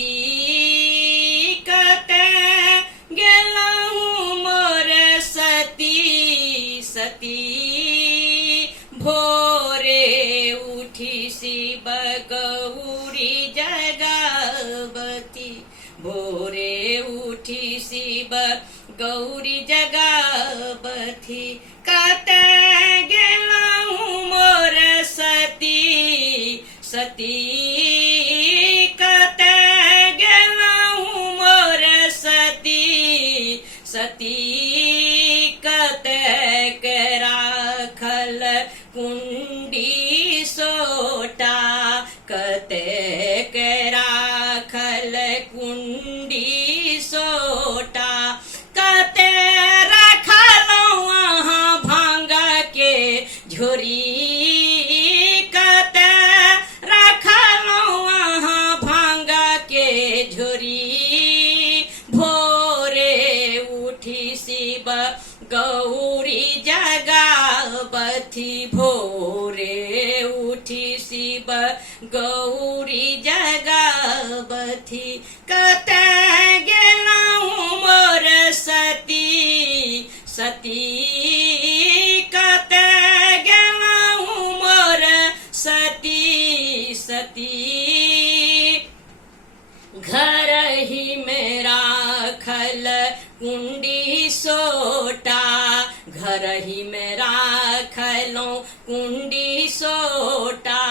सती कते गेलहूँ मोर सती सती भोरे उठी शिव गौरी जगावती भोरे उठी शिव गौरी जगावती कते गेलहूँ मोर सती सती कते गेलहूँ मोर सती सती कते के राखल कुंडी सोटा कते के राखल कुंडी सोटा कते रखलौं वहाँ भांगा के झोरी कते रखलौं वहाँ भांगा के झोरी भोरे उठी शिव गौरी जगावती भोरे उठी शिव गौरी जगावती कते गेलहूँ मोर सती सती कते गेलहूँ मोर सती सती घर ही में राखल कुंडी सोटा घर ही में राखलों कुंडी सोटा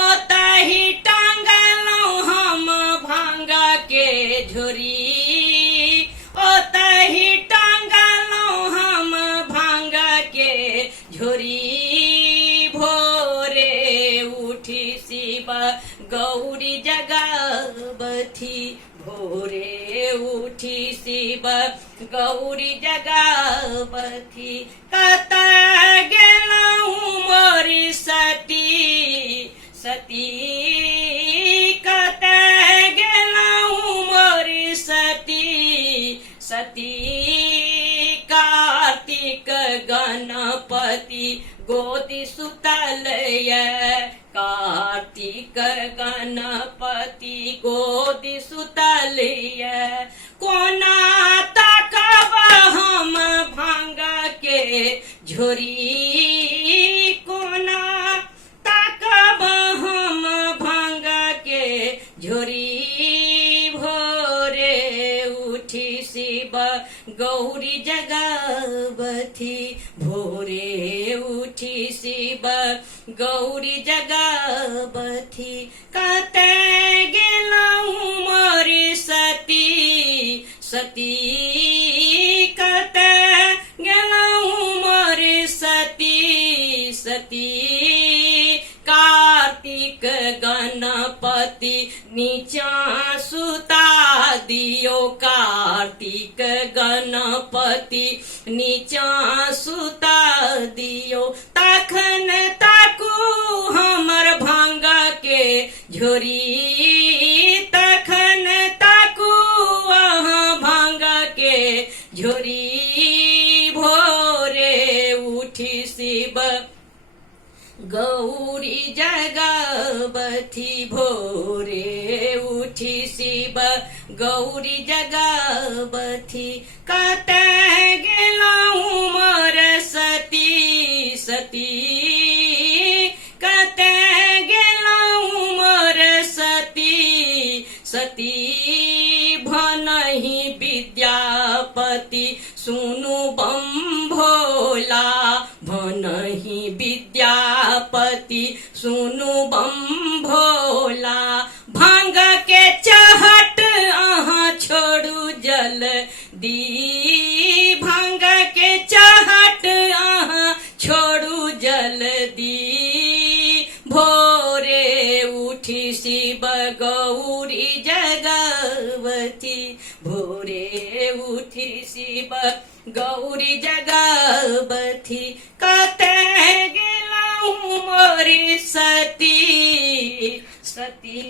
ओतही टांगलों हम भांगा के झोरी ओतही टांगलों हम भांगा के झोरी भोरे उठी शिव गौरी जगावती भोरे उठी शिव गौरी जगावती कते गेलहूँ मोर सती सती कते गेलहूँ मोर सती सती कार्तिक गणपति गोदी सुतल कार्तिक गणपति गोदी सुतल कोना तकब हम भांगा के झोरी कोना तकब हम भांगा के झोरी भोरे उठी शिव गौरी जगावती भोरे उठी शिव गौरी जगावती कते गेलहूँ मोर सती सती कते गेलहूँ मोर सती सती कार्तिक गणपति नीचा सुता दियो कार्तिक गणपति नीचा सुता दियो तखन ताकू हमर भांगा के झोरी तखन ताकू वहाँ भांगा के झोरी भोरे उठी शिव गौरी जगावती भोरे उठी शिव गौरी जगावती कते गेलहूँ मोर सती सती कते गेलहूँ मोर सती सती भनहि विद्यापति सुनु बम भोला भनहि विद्यापति सुनु बम भोला भांग के चहट अहाँ छोड़ू जल दी भांग के चहट अहाँ छोड़ू जल दी भोरे उठी शिव गौरी जगावती भोरे उठी शिव गौरी जगावती कते गेलहूँ मोर सती सती